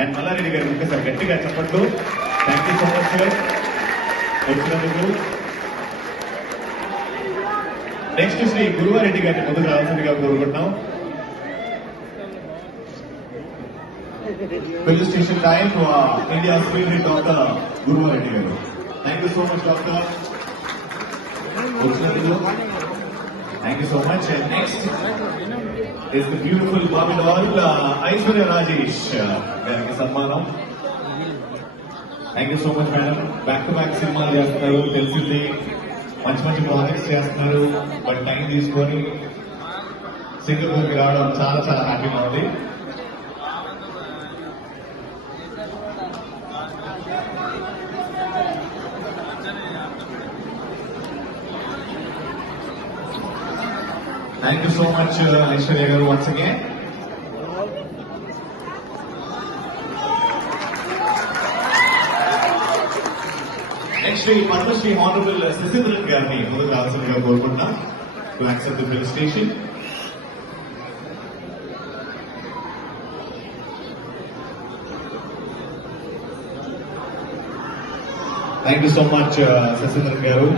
అండ్ మల్లారెడ్డి గారు ఒకసారి గట్టిగా చెప్పట్లు. Thank you so much sir వచ్చినందుకు. నెక్స్ట్ శ్రీ గురువారెడ్డి గారిని ముందుకు రావాల్సిందిగా కోరుకుంటున్నాం. Police station time India's favourite doctor Guruvareddy garu. Thank you so much doctor వచ్చినందుకు. Thank you so much. And next is the beautiful Bobby doll, Aishwarya Rajesh గారికి సన్మానం. Thank you so much madam. Back to back సినిమాలు చేస్తున్నారు, తెలిసింది మంచి మంచి ప్రాజెక్ట్స్ చేస్తున్నారు. But time తీసుకొని సింగపూర్కి రావడం చాలా చాలా హ్యాపీగా ఉంది. Thank you so much, Aishwarya garu, once again. Next, Padma Shri Honorable Sasindran Garni, Mother Lalsaniga Golkonda, to accept the felicitation. Thank you so much, Sasindran garu.